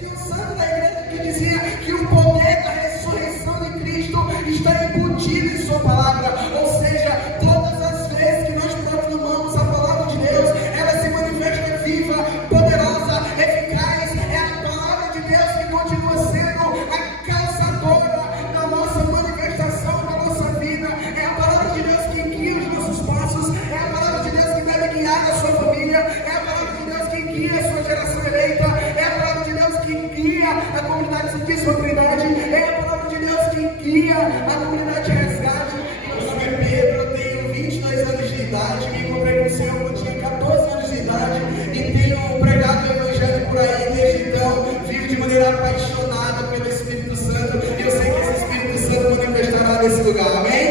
Existia um santo da igreja que dizia que o poder da ressurreição de Cristo está embutido em sua palavra. Ou seja, todas as vezes que nós proclamamos a palavra de Deus, ela se manifesta viva, poderosa, eficaz. É a palavra de Deus que continua sendo a causadora da nossa manifestação, da nossa vida. É a palavra de Deus que guia os nossos passos. É a palavra de Deus que deve guiar a sua família. É a palavra de Deus que guia a sua geração eleita. É a palavra de Deus que guia a comunidade Santíssima Trindade. É a palavra de Deus que guia a comunidade Resgate. Meu nome é Pedro, eu tenho 22 anos de idade, me encontrei com o Senhor quando tinha 14 anos de idade e tenho pregado o Evangelho por aí desde então. Vivo de maneira apaixonada pelo Espírito Santo e eu sei que esse Espírito Santo manifestará nesse lugar, amém?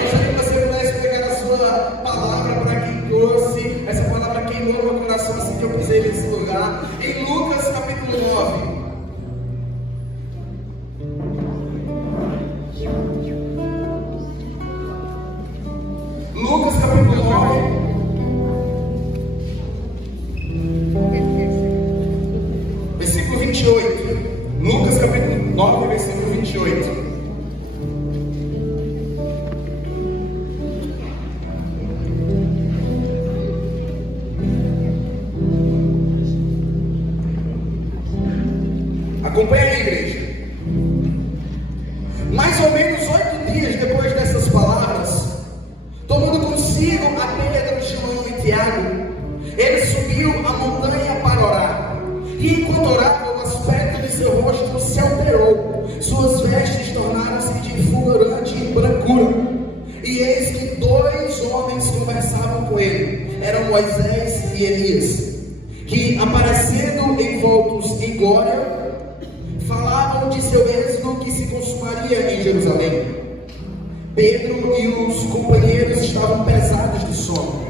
Gostaria que você pudesse pegar a sua palavra para quem trouxe. Essa palavra queimou meu coração assim que eu pisei nesse lugar. Em Lucas capítulo 9. Lucas capítulo 9. Versículo 28. Lucas capítulo 9, versículo 28. Acompanha aí, igreja. Mais ou menos 8 dias depois dessas palavras, tomando consigo a Pedro, João e Tiago, ele subiu a montanha para orar. E enquanto orava, o aspecto de seu rosto se alterou, suas vestes tornaram-se de fulgurante brancura. E eis que 2 homens conversavam com ele, eram Moisés e Elias, que aparecendo envoltos em glória, falavam de seu êxodo que se consumaria em Jerusalém. Pedro e os companheiros estavam pesados de sono.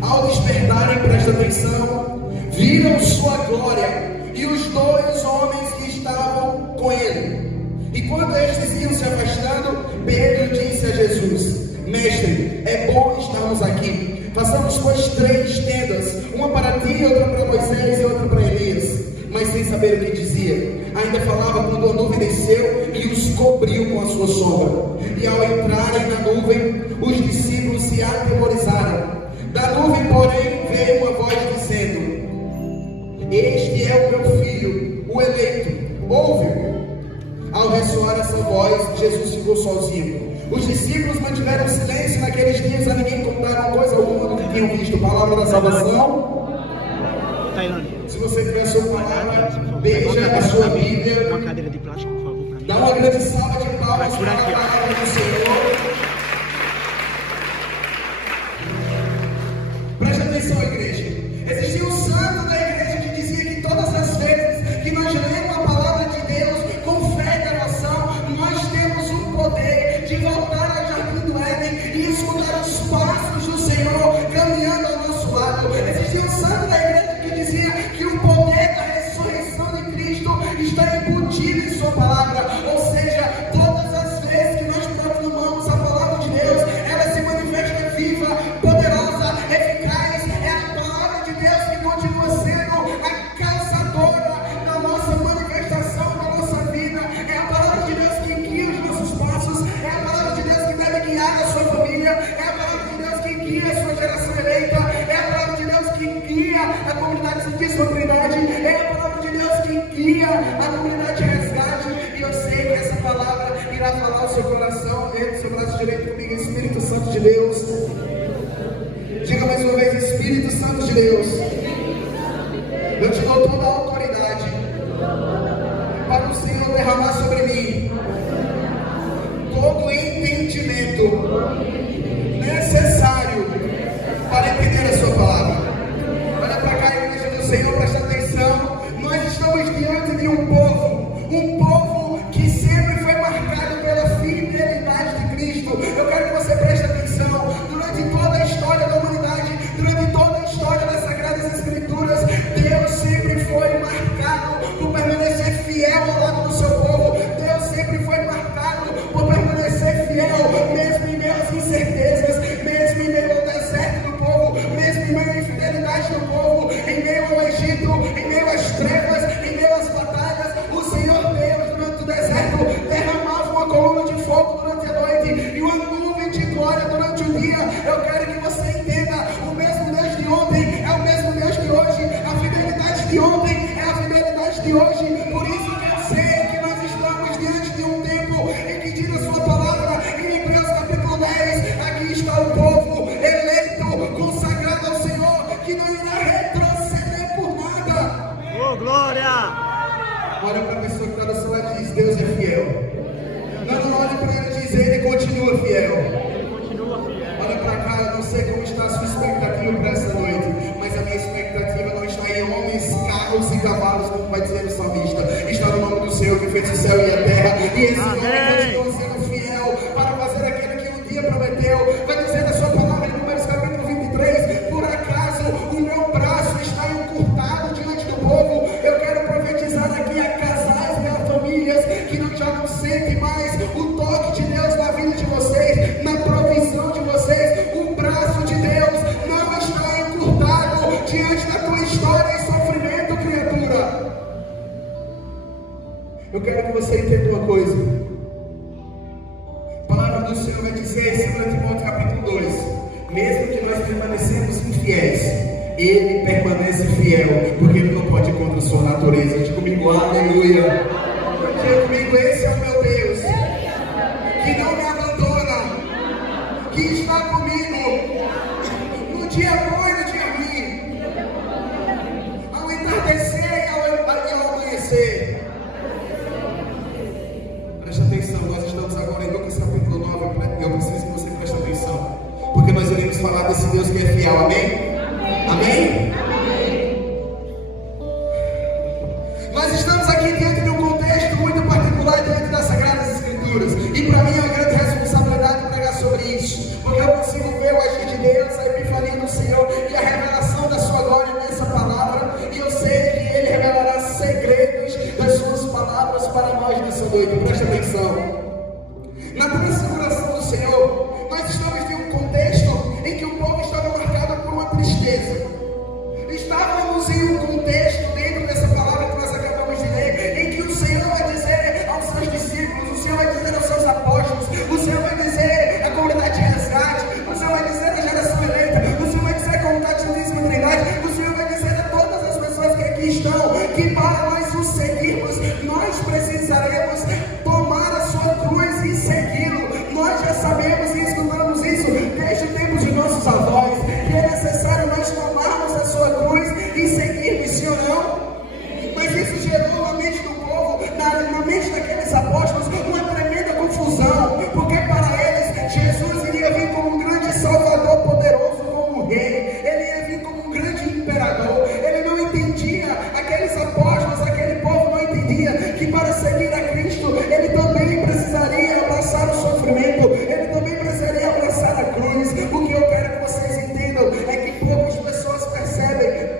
Ao despertarem, presta atenção, viram sua glória e os 2 homens que estavam com ele. E quando estes iam se afastando, Pedro disse a Jesus: Mestre, é bom estarmos aqui. Façamos, pois, 3 tendas, uma para ti, outra para Moisés e outra para Elias. Mas sem saber o que dizia, ainda falava quando a nuvem desceu e os cobriu com a sua sombra. E ao entrarem na nuvem, os discípulos se atemorizaram. Da nuvem, porém, veio uma voz dizendo: Este é o meu filho, o eleito, ouve-o. Ao ressoar essa voz, Jesus ficou sozinho. Os discípulos mantiveram silêncio naqueles dias, a ninguém contaram coisa alguma do que tinham visto. Palavra da salvação. Se você tiver a sua palavra, beija a sua Bíblia. Uma cadeira de plástico, por favor, para mim. Dá uma grande salva de palmas para a palavra do Senhor. Preste atenção, igreja. Existia um santo da igreja que dizia que todas as vezes que nós lemos a palavra de Deus com fé e devoção, nós temos o poder de voltar ao jardim do Éden e escutar os passos do Senhor caminhando ao nosso lado. Existia um santo da igreja que dizia que o poder da ressurreição de Cristo está embutido em sua palavra. Ou seja, todas as vezes que nós proclamamos a palavra de Deus, ela se manifesta viva, poderosa, eficaz. É a palavra de Deus que continua sendo a causadora da nossa manifestação, da nossa vida. É a palavra de Deus que guia os nossos passos. É a palavra de Deus que deve guiar a sua família. É a palavra de Deus que guia a sua geração eleita. É a palavra de Deus que guia a comunidade Santíssima Trindade. É a palavra de Deus que guia a comunidade Resgate. E eu sei que essa palavra irá falar ao seu coração. Ergue seu braço direito comigo, Espírito Santo de Deus. Diga mais uma vez: Espírito Santo de Deus, eu te dou toda a autoridade para o Senhor derramar sobre mim todo o entendimento necessário para entender a sua palavra. Olha para cá, igreja do Senhor, presta atenção. Nós estamos diante de um povo que sempre foi marcado pela fidelidade de Cristo. Eu quero que você preste atenção. Durante toda a história da humanidade, durante toda a história das Sagradas Escrituras, Deus sempre foi marcado por permanecer fiel ao lado do seu povo. Deus sempre foi marcado por permanecer fiel, mesmo em meio às incertezas, mesmo em meio ao deserto do povo, mesmo em meio à infidelidade do povo, em meio ao Egito. de hoje. Por isso que eu sei que nós estamos diante de um tempo em que diz a sua palavra em Hebreus capítulo 10, aqui está o povo eleito, consagrado ao Senhor, que não irá retroceder por nada. Oh, glória! Olha para a pessoa que está do seu lado e diz: Deus é fiel. Não olhe para ele e diz: Ele continua fiel. Olha para cá, eu não sei como está a sua expectativa para essa noite, mas a minha expectativa não está em homens, carros e cavalos, como vai dizer o salmista. Está no nome do Senhor que fez o céu e a terra, e esse nome continua sendo fiel para fazer aquilo que um dia prometeu. Vai dizer a sua palavra em Números capítulo 23: por acaso o meu braço está encurtado diante do povo? Eu quero profetizar aqui a casais e a famílias que já não sentem mais o toque de Deus na vida de vocês, na provisão de vocês. O braço de Deus não está encurtado diante da tua história e sofrimento, criatura. Eu quero que você entenda uma coisa. A palavra do Senhor vai dizer em 2 Timóteo capítulo 2: mesmo que nós permanecemos infiéis, Ele permanece fiel, porque Ele não pode ir contra a sua natureza. Diga comigo, aleluia. Diga comigo, esse é o meu Deus, que não me abandona, que está comigo no dia bom e no dia ruim, ao entardecer e ao amanhecer. Preste atenção, nós estamos agora em Lucas capítulo 9, eu preciso que você preste atenção, porque nós iremos falar desse Deus que é fiel, amém? Amém? Nós estamos aqui diante de um contexto muito particular diante das Sagradas Escrituras, e para mim é uma grande responsabilidade pregar sobre isso, porque eu consigo ver o agir de Deus, a epifania do Senhor e a revelação da sua glória nessa palavra, e eu sei que Ele revelará segredos das suas palavras para nós nessa noite. Preste atenção. Na transfiguração do Senhor, nós estamos em um contexto em que o povo estava marcado por uma tristeza. Estávamos em um contexto dentro dessa palavra que nós acabamos de ler, em que o Senhor vai dizer aos seus discípulos, o Senhor vai dizer aos seus apóstolos, o Senhor vai dizer à comunidade de resgate, o Senhor vai dizer à geração eleita, o Senhor vai dizer à comunidade de Santíssima Trindade, o Senhor vai dizer a todas as pessoas que aqui estão, que para nós o seguirmos, nós precisaremos tomar a sua cruz e segui-lo. Nós já sabemos e estudamos isso desde o tempo de nossos avós, que é necessário nós tomarmos a sua cruz e seguirmos, sim ou não? Mas isso gerou na mente do povo, na mente daqueles apóstolos, uma tremenda confusão, porque para eles Jesus iria vir como um grande salvador poderoso, como um rei, ele ia vir como um grande imperador. Ele não entendia, aqueles apóstolos, aquele povo não entendia que para seguir a Cristo ele também precisaria abraçar o sofrimento, ele também precisaria abraçar a cruz. O que eu quero que vocês entendam é que poucas pessoas percebem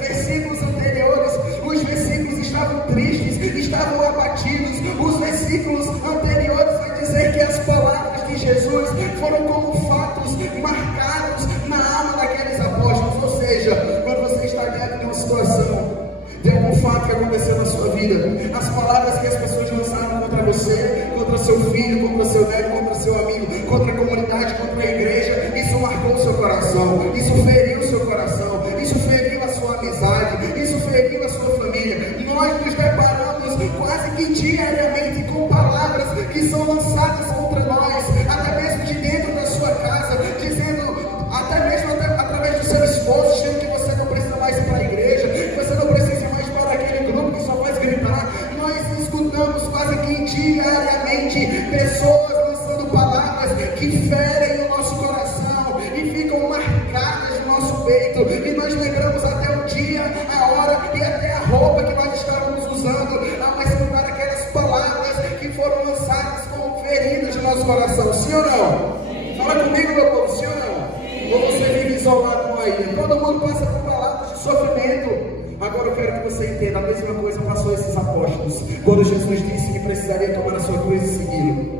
versículos anteriores. Os versículos estavam tristes, estavam abatidos. Os versículos anteriores vai dizer que as palavras de Jesus foram como fatos marcados na alma daqueles apóstolos. Ou seja, quando você está diante de uma situação, de algum fato que aconteceu na sua vida, as palavras que as pessoas lançaram contra você, contra seu filho, contra seu neto, contra seu amigo, contra a comunidade, contra a igreja, isso marcou o seu coração, isso feriu o seu coração, isso feriu a sua amizade, isso feriu a sua família. Nós nos deparamos quase que diariamente com palavras que são lançadas contra nós, até mesmo de dentro da sua casa, dizendo, até mesmo através do seu esforço, dizendo que você não precisa mais ir para a igreja, que você não precisa mais para aquele grupo que só faz gritar. Nós escutamos quase que diariamente pessoas lançando palavras que ferem o nosso coração e ficam marcadas no nosso peito, e nós lembramos até o dia, a hora e até a roupa que nós estávamos usando ao escutar aquelas palavras que foram lançadas como feridas no nosso coração. Sim ou não? Fala comigo, meu povo, sim ou não? Ou você vive isolado numa ilha? Todo mundo passa por palavras de sofrimento. Agora eu quero que você entenda, a mesma coisa passou esses apóstolos, quando Jesus disse que precisaria tomar a sua cruz e segui-lo.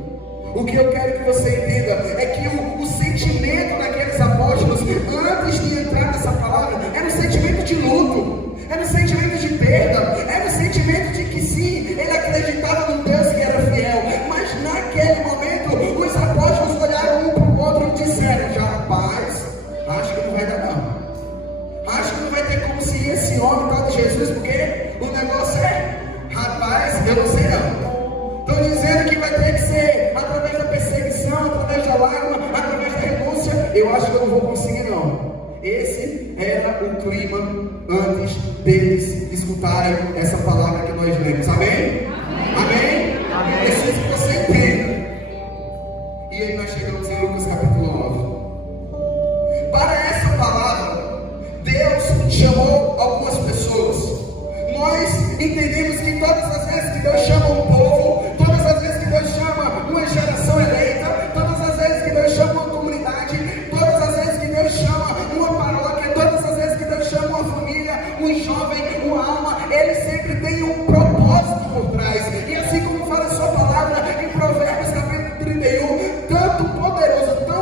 O que eu quero que você entenda é que o sentimento daqueles apóstolos, antes de entrar nessa palavra, era um sentimento de luto, era um sentimento de perda, era um sentimento de que sim, ele acreditava num Deus que era fiel, mas naquele momento, os apóstolos olharam um para o outro e disseram: já, rapaz, acho que não vai dar não, acho que não vai ter como seguir esse homem tal de Jesus, porque o negócio é, rapaz, eu não sei não. Estão dizendo que vai ter que ser através da perseguição, através da lágrima, através da renúncia. Eu acho que eu não vou conseguir não. Esse era o clima antes deles escutarem essa palavra que nós lemos. Amém? Amém? Amém? Preciso que você entenda. E aí nós chegamos em Lucas capítulo 9. Para essa palavra, Deus chamou algumas pessoas. Nós entendemos que todas as vezes que Deus chama um povo, todas as vezes que Deus chama uma geração eleita, todas as vezes que Deus chama uma comunidade, todas as vezes que Deus chama uma paróquia, todas as vezes que Deus chama uma família, um jovem, uma alma, Ele sempre tem um propósito por trás. E assim como fala a sua palavra em Provérbios capítulo 31, tão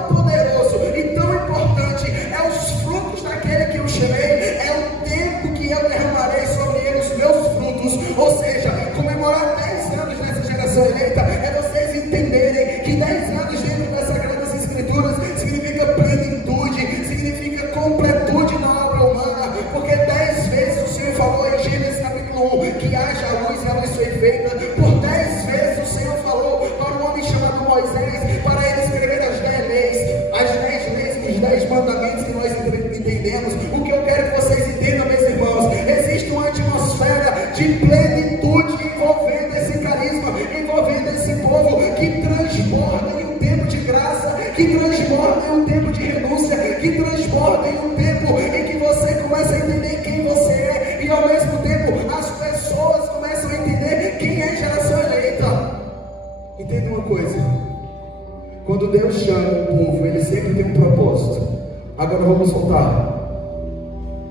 poderoso e tão importante é os frutos daquele que eu chamei, é o tempo que eu derramarei sobre ele os meus frutos. Ou seja, comemorar 10 anos nessa geração eleita é vocês entenderem que 10 anos dentro das Sagradas Escrituras significa plenitude, significa completude na obra humana, porque 10 vezes o Senhor falou em Gênesis capítulo 1 que haja luz e a luz foi feita. Por 10 vezes o Senhor falou para um homem chamado Moisés, para ele escrever as 10 leis, as 10 leis e os 10 mandamentos que nós entendemos. O que eu quero que vocês entendam, meus irmãos, existe uma atmosfera de plenitude envolvendo esse carisma, envolvendo esse povo que transborda em um tempo de graça, que transborda em um tempo de renúncia, que transborda em um tempo em que você começa a entender quem você é e ao mesmo tempo as pessoas começam a entender quem é a geração eleita. Entenda uma coisa: quando Deus chama o povo, Ele sempre tem um propósito. Agora vamos voltar.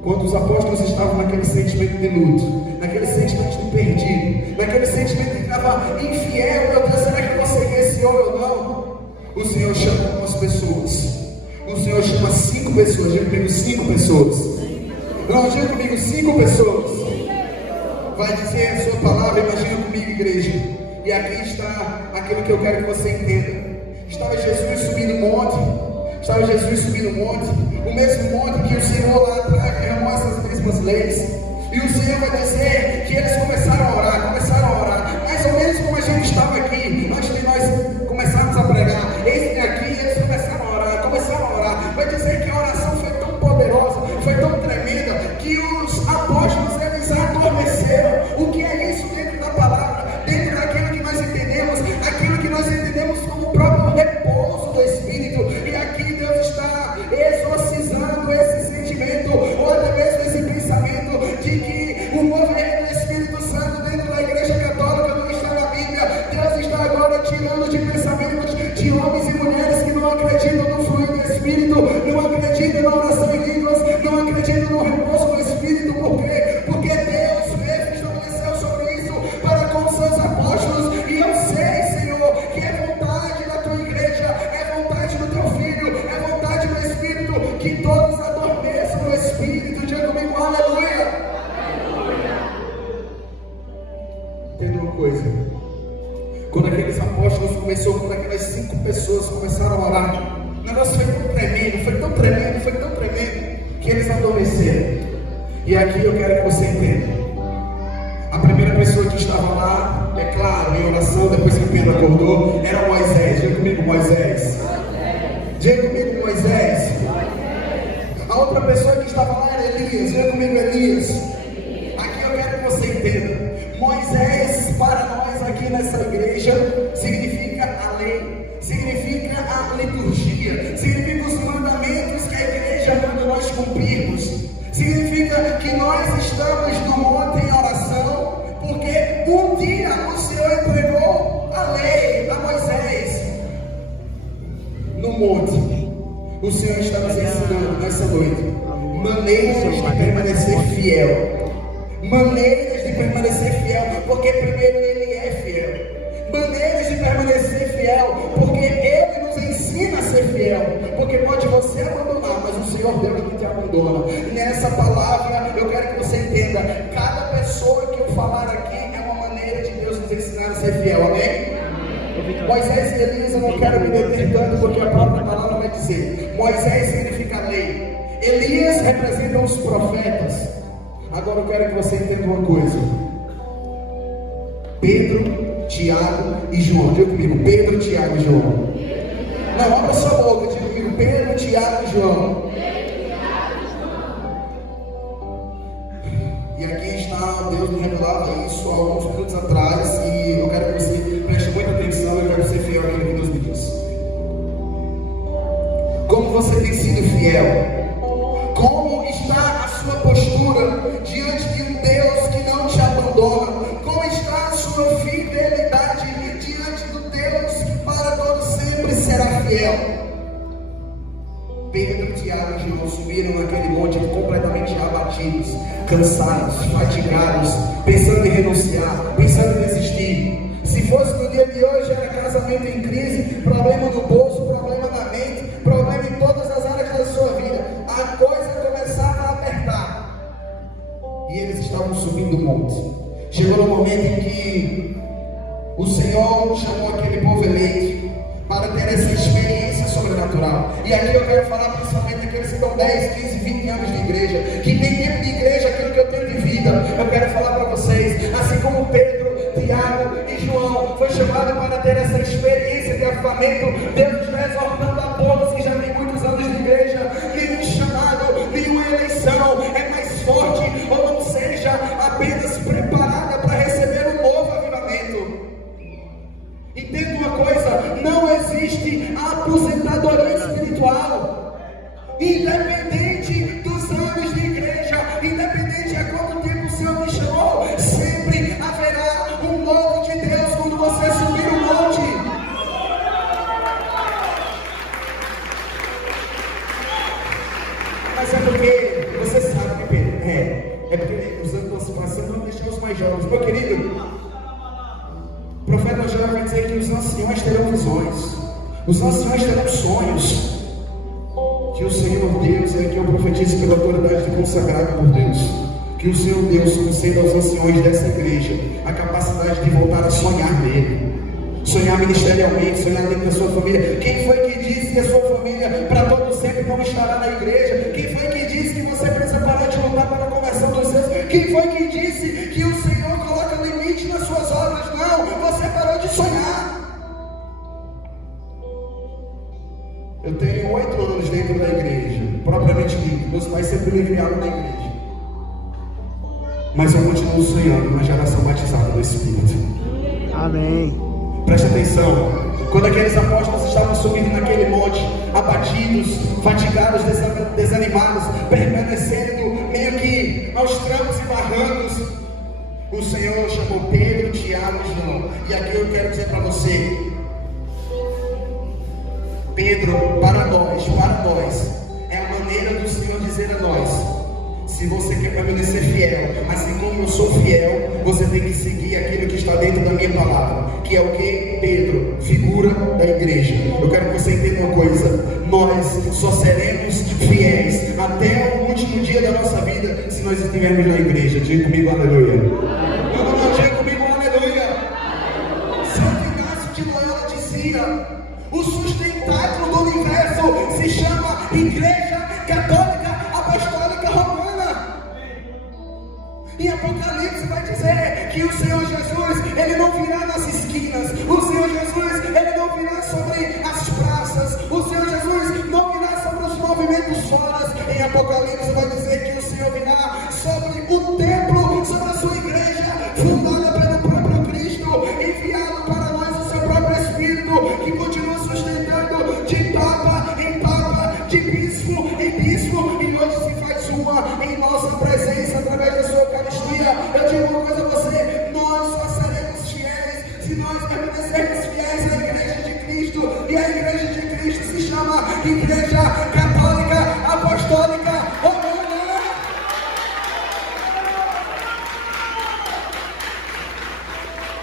Quando os apóstolos estavam naquele sentimento de luto, naquele sentimento de perdido, naquele sentimento de que estava infiel, meu Deus, será que eu vou seguir esse homem ou não? O Senhor chama algumas pessoas. O Senhor chama 5 pessoas. Diga comigo, 5 pessoas. Não, diga comigo, 5 pessoas. Vai dizer a sua palavra, imagina comigo, igreja. E aqui está aquilo que eu quero que você entenda. Estava Jesus subindo o monte. Estava Jesus subindo o monte, o mesmo monte que o Senhor lá atrás derramou essas mesmas leis. E o Senhor vai dizer que eles começaram a orar, mais ou menos como a gente estava aqui, antes de nós começarmos a pregar. Eis aqui, eles começaram a orar. Vai dizer que a oração foi tão poderosa, foi tão tremenda, que os apóstolos eles adormeceram. O que é isso dentro da palavra? Dentro daquilo que nós entendemos, aquilo que nós entendemos como o próprio repouso do Espírito. E aqui Deus está exorcizando esse sentimento, ou até mesmo esse pensamento de que o mover do Espírito Santo dentro da Igreja Católica não está na Bíblia. Deus está agora tirando de pensamentos de homens e mulheres que não acreditam no fluir do Espírito, não acreditam na oração em línguas, não acreditam no repouso do Espírito. Por quê? Porque Deus mesmo estabeleceu sobre isso para com os seus apóstolos. E eu sei, Senhor, que é vontade da tua igreja, é vontade do teu filho, é vontade do Espírito, que todos adormeçam no Espírito. Diga comigo, aleluia. Entenda uma coisa: quando aqueles apóstolos começaram, quando aquelas 5 pessoas começaram a orar, o negócio foi tão tremendo, que eles adormeceram. E aqui eu quero que você entenda: a primeira pessoa que estava lá, é claro, em oração, depois que Pedro acordou, era Moisés. Diga comigo, Moisés. Diga comigo, Moisés. A outra pessoa que estava lá era Elias. Diga comigo, Elias. Aqui eu quero que você entenda: Moisés, para nós aqui nessa igreja, significa a lei, significa a liturgia, significa os mandamentos que a igreja manda nós cumprirmos. Significa que nós estamos no monte em oração, porque um dia o Senhor entregou a lei a Moisés. No monte, o Senhor está nos ensinando nessa noite maneiras de permanecer fiel. Maneiras de permanecer fiel, porque primeiro Ele é fiel. Maneiras de permanecer fiel, porque Ele nos ensina a ser fiel. Porque pode você abandonar, mas o Senhor Deus não te abandona. Nessa palavra eu quero que você entenda: cada pessoa que eu falar aqui é uma maneira de Deus nos ensinar a ser fiel. Amém? Moisés e Elias, eu não quero me deter tanto, porque a própria palavra vai dizer: Moisés significa lei, Elias representa os profetas. Agora eu quero que você entenda uma coisa. Pedro, Tiago e João. Diga comigo, Pedro, Tiago e João. Não, abra sua boca, diga comigo, Pedro, Tiago e João. E aqui está, Deus me revelava isso há alguns minutos atrás. E eu quero que você preste muita atenção. Eu quero ser fiel àquilo que Deus me disse. Como você tem sido fiel? Como está a sua postura diante de um Deus que não te abandona? Como está a sua fidelidade diante do Deus que para todo sempre será fiel? Pedro, Tiago e João subiram naquele monte completamente abatidos, cansados, fatigados, pensando em renunciar, pensando em desistir. Se fosse no dia de hoje, era casamento em crise, problema no bolso, problema na mente, problema em todas as áreas da sua vida. A coisa começava a apertar. E eles estavam subindo o monte. Chegou no momento em que o Senhor chamou aquele povo eleito para ter essa experiência sobrenatural. E aqui eu quero falar principalmente daqueles que estão 10, 15, 20 anos de igreja, que tem tempo de igreja, aquilo que eu tenho de vida. Eu quero falar para vocês, assim como Pedro, Tiago e João foi chamado para ter essa experiência de avivamento, Deus está exortando a todos que já têm muitos anos de igreja. Nenhum chamado, nenhuma eleição é mais forte ou não seja apenas preparada para receber um novo avivamento. Entenda uma coisa, não existe aposentadoria espiritual. Independente dos anos de igreja, independente de quanto tempo o Senhor me chamou, sempre haverá um novo de Deus quando você subir o monte. Mas é porque, você sabe, Pedro, é porque os anos estão se passando, não deixar os mais jovens. Meu querido, o profeta Joel vai dizer que os anciões terão visões, os anciões terão sonhos. Que o Senhor Deus, que eu profetizo pela autoridade de consagrado por Deus, que o Senhor Deus conceda aos anciões dessa igreja a capacidade de voltar a sonhar nele, sonhar ministerialmente, sonhar dentro da sua família. Quem foi que disse que a sua família para todo sempre não estará na igreja? Quem foi que disse que você precisa parar de lutar pela conversão dos seus? Quem foi que disse que o Senhor coloca limite nas suas obras? Não, você parou de sonhar. Eu tenho 8 anos dentro da igreja, propriamente dito. Meus pais sempre me criaram na igreja. Mas eu continuo sonhando uma geração batizada no Espírito. Amém. Preste atenção. Quando aqueles apóstolos estavam subindo naquele monte, abatidos, fatigados, desanimados, permanecendo meio que aos trancos e barrancos, o Senhor chamou Pedro, Tiago e João. E aqui eu quero dizer para você, Pedro, para nós, é a maneira do Senhor dizer a nós: se você quer permanecer fiel, assim como eu sou fiel, você tem que seguir aquilo que está dentro da minha palavra, que é o que? Pedro, figura da igreja. Eu quero que você entenda uma coisa: nós só seremos fiéis até o último dia da nossa vida se nós estivermos na igreja. Diga comigo, aleluia. Não, diga comigo, aleluia. Santo Inácio de Loyola dizia: o sustentáculo do universo se chama Igreja Católica Apostólica Romana. Em Apocalipse vai dizer que o Senhor Jesus, Ele não virá nas esquinas. O Senhor Jesus, Ele não virá sobre as praças. O Senhor Jesus não virá sobre os movimentos fora. Em Apocalipse vai dizer que o Senhor virá sobre o templo, sobre a sua igreja, fundada pelo próprio Cristo, enviado para nós o seu próprio Espírito, que continua sustentando de papa em papa, de bispo em bispo, e hoje se faz uma em nossa presença através da sua Eucaristia. Eu digo uma coisa a você: nós só seremos fiéis se nós permanecermos fiéis à igreja de Cristo, e a igreja de Cristo se chama Igreja Católica Apostólica Romana.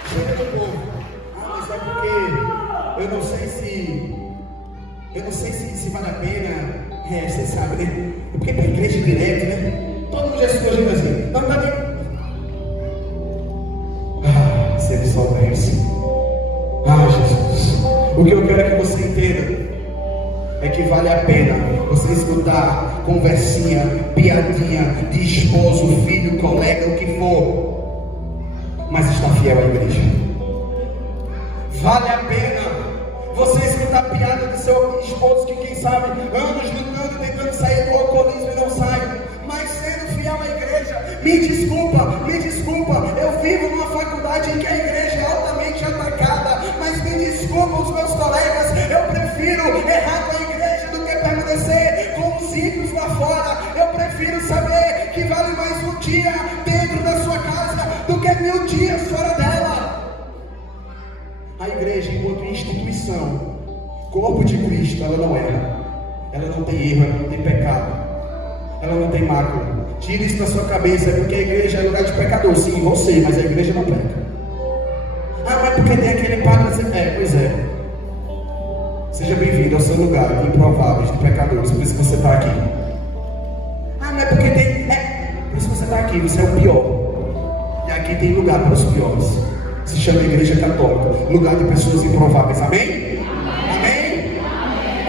Chega do povo. Mas é porque eu não sei se vale a pena. Você sabe, né? É porque para a igreja direto, né? Todo mundo já se imagina assim. Não está bem. Se ele soubesse. Jesus. O que eu quero é que você entenda é que vale a pena você escutar conversinha, piadinha de esposo, filho, colega, o que for, mas está fiel à igreja. Vale a pena você escutar piada do seu esposo que, quem sabe, anos lutando, tentando sair do alcoolismo e não sai, mas sendo fiel à igreja. Me desculpa, eu vivo numa faculdade em que a igreja é altamente atacada, mas me desculpa os meus colegas, eu prefiro errar com a igreja do que permanecer com os ímpios lá fora. Eu prefiro saber que vale mais um dia dentro da sua casa do que 1000 dias fora dela. A igreja, enquanto instituição, corpo de Cristo, ela não erra, ela não tem erro, ela não tem pecado, ela não tem mácula. Tira isso da sua cabeça, porque a igreja é lugar de pecador. Sim, você, mas a igreja não peca. Ah, mas porque tem aquele padre. Pois é. Seja bem-vindo ao seu lugar de improváveis, de pecadores. Por isso que você está aqui. Ah, mas porque tem. Por isso que você está aqui, você é o pior. E aqui tem lugar para os piores. Se chama Igreja Católica, lugar de pessoas improváveis. Amém? Amém?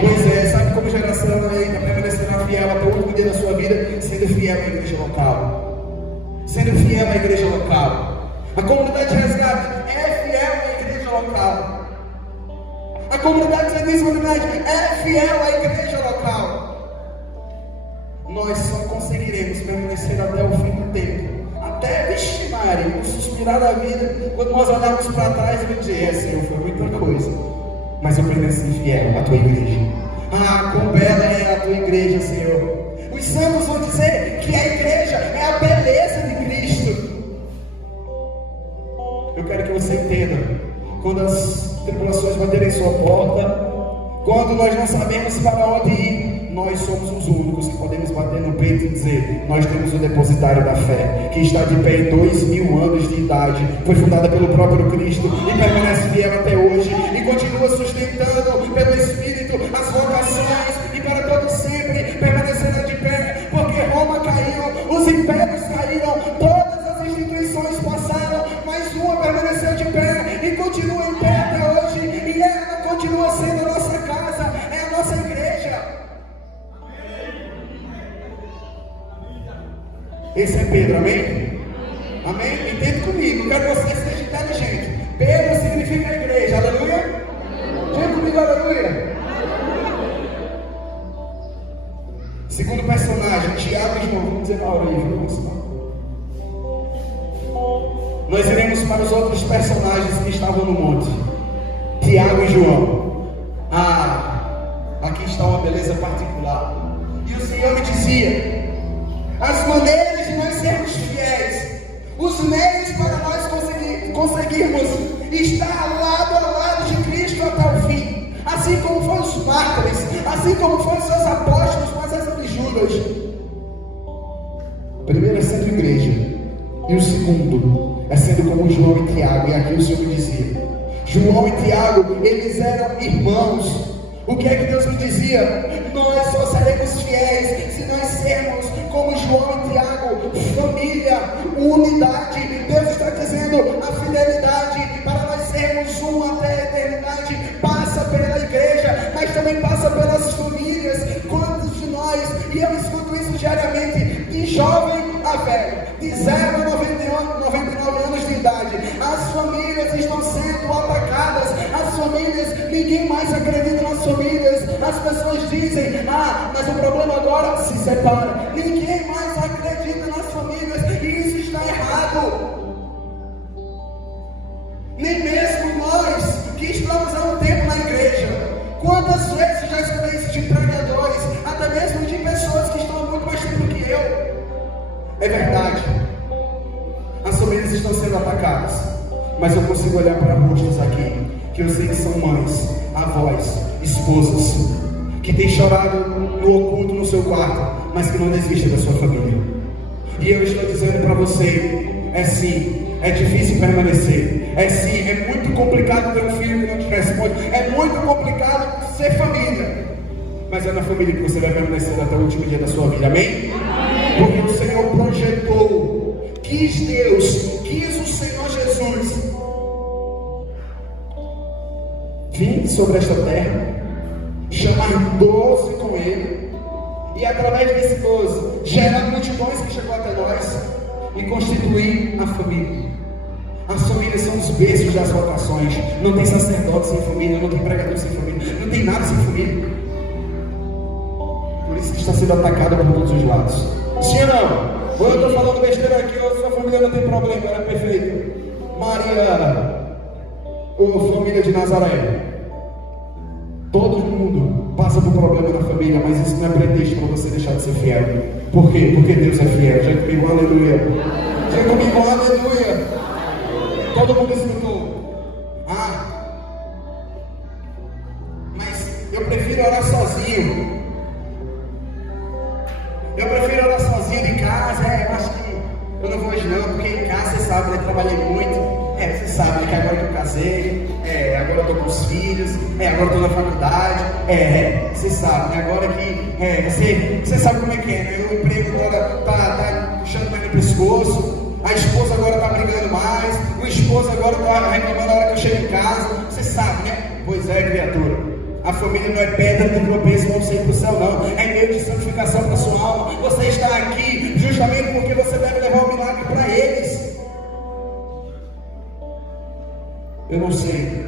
Pois é, sabe como geração aí está permanecendo fiel até o último dia da sua vida, sendo fiel à igreja local. Sendo fiel à igreja local. A comunidade de resgate é fiel à igreja local. A comunidade de disponibilidade é fiel à igreja local. Nós só conseguiremos permanecer até o fim do tempo. Até, vixe Maria, no suspirar da vida, quando nós olharmos para trás e dizer, Senhor, foi muita coisa, mas eu permaneci fiel à tua igreja. Ah, quão bela é a tua igreja, Senhor. Os santos vão dizer que a igreja é a beleza de Cristo. Eu quero que você entenda, quando as tribulações baterem em sua porta, quando nós não sabemos para onde ir, nós somos os únicos que podemos bater no peito e dizer, nós temos o depositário da fé, que está de pé em 2000 anos de idade, foi fundada pelo próprio Cristo e permanece fiel até hoje, e continua sustentando pelo Espírito as vocações, e para todo sempre permanecerá de pé, porque Roma caiu, os impérios caíram, todas as instituições passaram, mas uma permaneceu de pé e continua em pé até hoje, e ela continua sendo a nossa casa, é a nossa igreja. Esse é Pedro, amém? Amém? Entende comigo, quero que você seja inteligente. Pedro significa a igreja, aleluia? Diga comigo, aleluia. Segundo personagem, Tiago e João, vamos dizer na hora aí, vamos lá. Nós iremos para os outros personagens que estavam no monte. Tiago e João. Aqui está uma beleza particular. E o Senhor me dizia, as maneiras de nós sermos fiéis, os meios para nós conseguirmos estar lado a lado de Cristo até o fim, assim como foram os mártires, assim como foram os seus apóstolos, Moisés e Judas. Primeiro é sendo igreja, e o segundo é sendo como João e Tiago. E aqui o Senhor me dizia, João e Tiago, eles eram irmãos. O que é que Deus me dizia? Nós só seremos fiéis se nós sermos como João e Tiago, família, unidade. Deus está dizendo, a fidelidade para nós sermos um até a eternidade passa pela igreja, mas também passa pelas famílias. Quantos de nós, e eu escuto isso diariamente, de jovem a velho, de 0 a 99 anos de idade, as famílias estão sendo atacadas, as famílias, ninguém mais acredita nas famílias, as pessoas dizem, mas o problema agora se separa, ninguém mais acredita nas famílias, e isso está errado. Nem mesmo nós, que estamos há um tempo na igreja, quantas vezes já escutei isso de pregadores, até mesmo de pessoas que estão há muito mais tempo que eu. É verdade, as famílias estão sendo atacadas, mas eu consigo olhar para rostos aqui, que eu sei que são mães, avós, esposas, que têm chorado no oculto no seu quarto, mas que não desistem da sua família. E eu estou dizendo para você, é sim, é difícil permanecer, é sim, é muito complicado ter um filho que não te responde, é muito complicado ser família, mas é na família que você vai permanecer até o último dia da sua vida, amém? Porque o Senhor projetou, quis Deus, quis o Senhor Jesus vir sobre esta terra, chamar 12 com Ele, e através desse gozo gerar multidões que chegou até nós e constituir a família. As famílias são os berços das vocações. Não tem sacerdote sem família, não tem pregador sem família, não tem nada sem família. Por isso que está sendo atacado por todos os lados. Sim ou não? Ou eu estou falando besteira aqui, ou sua família não tem problema, ela é perfeita. Maria, ou família de Nazaré. Todo mundo passa por problema na família, mas isso não é pretexto para você deixar de ser fiel. Por quê? Porque Deus é fiel. Diga comigo, aleluia. Diga comigo, aleluia. Todo mundo escutou. Mas eu prefiro orar sozinho. Eu prefiro orar sozinho em casa. Eu acho que eu não vou hoje não, porque em casa você sabe, né? Trabalhei muito. Você sabe que agora que eu casei, agora eu tô com os filhos, agora eu tô na faculdade, você sabe, né? Agora que você sabe como é que é, né? O emprego agora tá puxando mais no pescoço, a esposa agora tá brigando mais, o esposo agora tá reclamando na hora que eu chego em casa, você sabe, né? Pois é, criatura, a família não é pedra de tropeço, vão ser pro céu não, é meio de santificação para sua alma. Você está aqui justamente porque você deve levar o milagre para eles. Eu não sei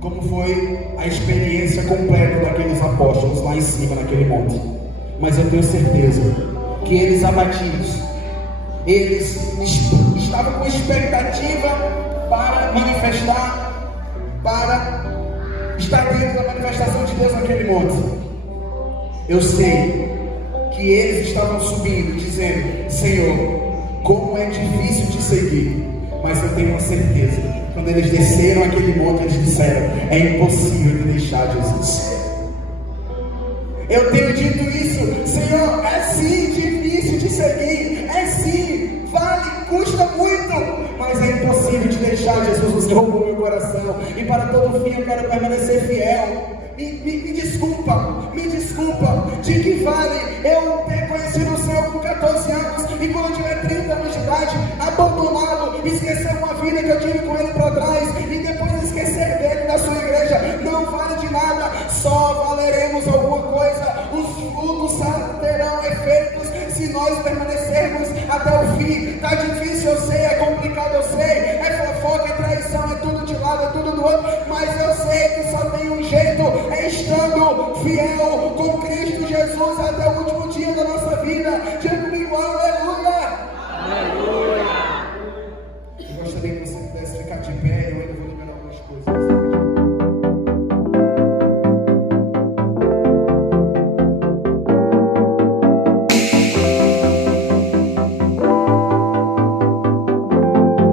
como foi a experiência completa daqueles apóstolos lá em cima, naquele monte, mas eu tenho certeza que eles abatidos, eles estavam com expectativa para manifestar, para estar dentro da manifestação de Deus naquele monte. Eu sei que eles estavam subindo, dizendo: Senhor, como é difícil te seguir. Mas eu tenho uma certeza, quando eles desceram aquele monte, eles disseram: é impossível de deixar Jesus. Eu tenho dito isso: Senhor, é sim difícil de seguir, é sim, vale, custa muito, mas é impossível de deixar Jesus. Você roubou meu coração, e para todo fim eu quero permanecer fiel. Me desculpa, de que vale eu ter conhecido o Senhor com 14 anos e quando eu tiver 30 anos de idade, abandoná-lo, esquecer uma vida que eu tive com ele para trás e depois esquecer dele na sua igreja? Não vale de nada, só valeremos alguma coisa, os frutos terão efeitos se nós permanecermos até o fim. Está difícil, eu sei, é complicado, eu sei, é fofoca, é traição, é tudo de lado, é tudo do outro, mas eu sei que só tem um jeito, é estando fiel com Cristo Jesus até o último dia da nossa vida. Diga comigo, aleluia.